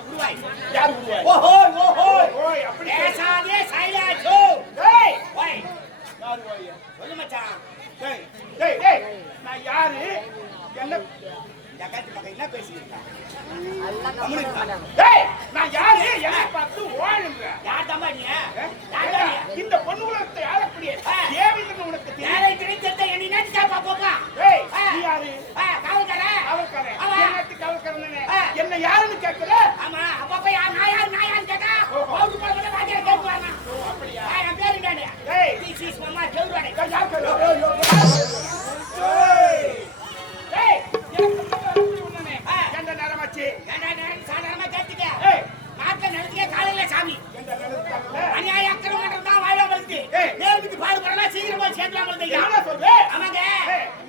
குருவாய் யார் குருவாய்? ஓஹோ ஓஹோ ஓய் அப்படி பேசாதே சைலன்ஸ் டேய் ஓய் யார் ஓய்? சொல்லு மச்சான். டேய் டேய் டேய் நான் யாரு? என்ன ஜகத் மகன் என்ன பேசிட்டா? டேய் நான் யாரு? என்ன பார்த்து ஓடுங்க. யார் தம்பா நீ? இந்த பொண்ணு உலகத்தை ஆளக்கூடிய தேவின்னு உனக்கு தெரியும். யாரை தெரிஞ்சத என்ன நினைச்சா பாப்பா? டேய் நீ யாரு? காவல்கார காவல்கார. என்னத்து காவல்காரனே? என்ன யாருன்னு கேக்குற? ஆமா அப்பப்ப நான் யாருன்னு கேட்டா ஓடு போட வாங்க கேக்குவாங்க. அப்படியா? நான் பேர் என்னடா? டேய் திஸ் இஸ் மாமா கேவுடா. யார் கேக்குற? டேய் டேய் எந்த நேரமாச்சு? சாதாரணமா கேட்டுக்க. ஏய் நாட்டுல நடந்துக்கே காலையில சாமி எந்த நேரத்துல? அநியாய அக்கிரமம் தான் வாயில வருது. நேருக்கு பால் வரலாம் சீக்கிரமா சேர்க்கலாம் வருது. என்ன சொல்ற? ஆமாங்க.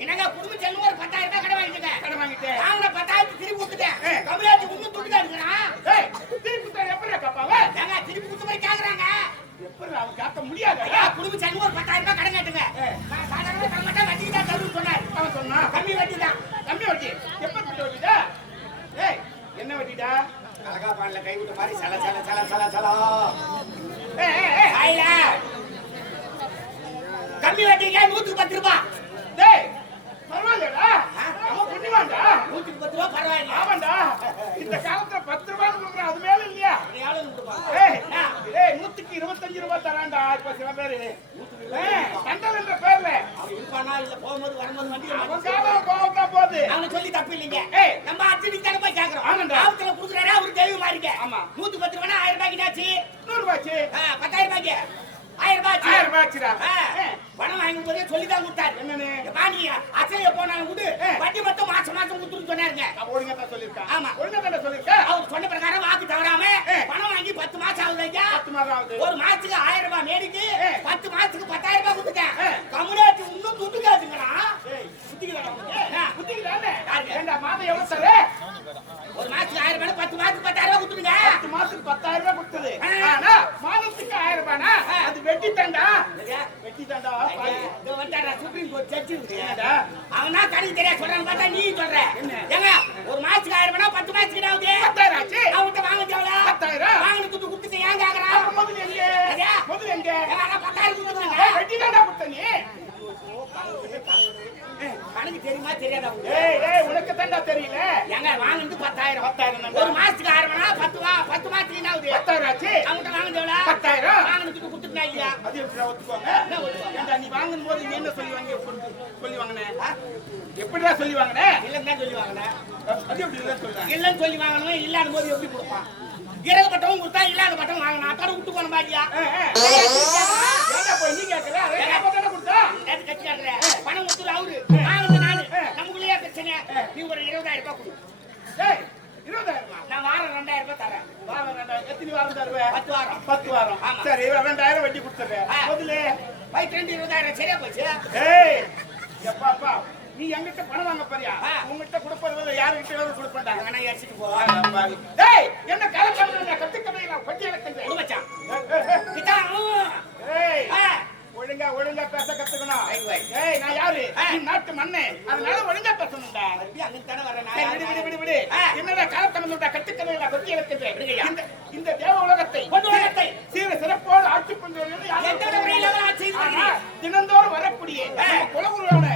என்னங்க குடும்ப செல்வம் ஒரு 10,000 ரூபாய் கடை வாங்கிட்டேங்க. கடை வாங்கிட்டேன். வாங்கின 10,000 திருப்பி கொடுத்துட்டேன். கமலாஜி இன்னும் துட்டுதா இருக்கிறான். ஏய் திருப்பி குத்தா எப்படி காப்பாவ? ஏங்க திருப்பி கொடுத்த மாதிரி கேக்குறாங்க. எப்படி அவன் காக்க முடியாது? குடும்ப செல்வம் ஒரு 10,000 ரூபாய் கடை கேட்டுங்க. நான் சாதாரணமா தர மாட்டேன் வட்டிக்கு தான் தருன்னு சொன்னார். அவன் சொன்னா கம்மி வட்டி தான். கம்மி வட்டி. எப்ப வட்டிடா? ஏய் என்ன வட்டிடா? அழகா பாடல கை விட்ட மாதிரி சல சல சல சல சல. ஏய் ஏய் ஆயில கம்மி வட்டிக்கு 110 ரூபாய். டேய் பரவாயில்லடா. அவன் புண்ணியவான்டா. 110 ரூபாய் பரவாயில்லை. ஆமாண்டா. இந்த காலத்துல 10 ரூபாய் கொடுக்குற அது மேல இல்லையா? யாரும் கொடுப்பாங்க. ஏய் ஏய் 125 ரூபாய் தரான்டா இப்ப சில பேரு. சண்டல் என்ற பேர்ல அவன் இருப்பானா இல்ல போகும்போது வரும்போது வண்டி அவன் காலம் போகட்டா போகுது. அவனை சொல்லி தப்பு இல்லைங்க. ஏய் நம்ம அர்ஜென்ட் தான போய் கேக்குறோம். ஆமாண்டா. ஆவத்துல குடுக்குறாரா அவரு தெய்வம் மாறிக்க. ஆமா 110 ரூபாய் 1000 ரூபாய்க்கு ஆச்சு. 100 ரூபாய்க்கு 10,000 ரூபாய்க்கு 1000 ரூபாய் ஆச்சு. 1000 ரூபாய் ஆச்சுடா. பணம் வாங்கும் போதே சொல்லி தான் கொடுத்தாரு. என்னன்னு? பாணி அசைய போனாலும் விடு வட்டி மட்டும் மாசம் மாசம் கொடுத்துன்னு சொன்னாருங்க. ஒழுங்கா தான் சொல்லிருக்கா. ஆமா ஒழுங்கா தான் சொல்லிருக்கா. அவர் சொன்ன பிரகாரம் வாக்கு தவறாம பணம் வாங்கி 10 மாசம் ஆகுது ஐயா. 10 மாதம் ஆகுது. ஒரு மாசத்துக்கு 1000 ரூபாய் மேடிக்கு 10 மாசத்துக்கு 10,000 ரூபாய் கொடுத்துட்டேன். கம்யூனிட்டி இன்னும் துட்டு காட்டுங்கடா. ஏய் குத்திக்கடா உனக்கு. குத்திக்கடானே. யாரு? ஏண்டா மாதம் எவ்வளவு தரே? ஒரு மாசத்துக்கு 1000 ரூபாய் 10 மாசத்துக்கு 10,000 ரூபாய் கொடுத்துருங்க. 10 மாசத்துக்கு 10,000 ரூபாய் கொடுத்தது. ஆனா மாதத்துக்கு 1000 ரூபாய்னா அது வெட்டி தண்டா. வெட்டி தண்டா. இத வந்தாடா சுப்ரீம் கோர்ட் ஜட்ஜ் என்னடா? அவனா கணக்கு தெரியா சொல்றான்னு பார்த்தா நீ சொல்ற. ஏங்க ஒரு மாசத்துக்கு 1000 ரூபாய் 10 மாசத்துக்கு ஆகுது. 10,000 ஆச்சு. அவன்கிட்ட வாங்க தேவல 10,000 வாங்க துட்டு கொடுத்துட்டு ஏன் கேக்குறான்? முதல்ல எங்க? முதல்ல எங்க? ஏங்க 10,000 கொடுத்துருங்க. வெட்டி தண்டா கொடுத்த நீ. கணக்கு தெரியுமா தெரியாதா உங்களுக்கு? ஏய் ஏய் உனக்கு தண்டா தெரியல. ஏங்க வாங்குறது 10,000 10,000 ஒரு மாசத்துக்கு 1000 ரூபாய் 10 மாசத்துக்கு என்ன ஆகுது? 10,000 ஆச்சு. அவன்கிட்ட வாங்க தேவல 10,000 வாங்க துட்டு கொடுத்துட்டா இல்லையா? அது எப்படி ஒத்துக்குவாங்க? ஏண்டா நீ வாங்கும் போது நீ என்ன சொல்லி வாங்கினே? எப்படிடா சொல்லி வாங்கினே? இல்லன்னு தான் சொல்லி வாங்கினேன். அது எப்படி இல்ல சொல்றாங்க? இல்லன்னு சொல்லி வாங்கணும் இல்லாத போது எப்படி கொடுப்பான்? இறகு பட்டவும் கொடுத்தா இல்லாத பட்டம் வாங்கணும். அத்தோட விட்டு போன மாதிரியா? ஏண்டா போய் நீ கேக்குற? அதே ஞாபகத்தானே கொடுத்தா? நேத்து கட்சி காட்டுற பணம் கொடுத்துல அவரு வாங்குறது நானு. நமக்குள்ளேயே பிரச்சனை. நீ ஒரு 20,000 ரூபாய் கொடு. டேய் 20,000 நான் வாரம் 2,000 ரூபாய் தரேன். வாரம் 2,000 எத்தனை வாரம் தருவே? 10 வாரம். 10 வாரம். ஆமா. சரி 2,000 வட்டி கொடுத்துறேன். முதல்ல வயிற்று 20,000 சரியா போச்சு. ஏய் எப்பாப்பா நீ என்கிட்ட பணம் வாங்க போறியா? உன்கிட்ட கொடுப்பறத யார்கிட்ட கொடுப்படா? வேணா ஏசிட்டு போ. டேய் என்ன கலக்கறத கத்துக்கவே நான் பட்டி இறக்கறேன். கொடு மச்சான். கிட்டா. ஏய் ஒழுங்கா பேச கத்துக்கணும். ஏய் நான் யாரு? நீ நாட்டு மண்ணே. அதனால ஒழுங்கா பேசணும்டா. அப்படியே அங்க தான வரேன் சரி நான். விடு. என்னடா கலக்கறத கத்துக்கவே நான் பட்டி இறக்கறேன். இந்த தேவ உலகத்தை சீர சிறப்போடு ஆட்சி பண்றது எந்த முறையில ஆட்சி தினந்தோறும் வரக்கூடிய குலகுருவான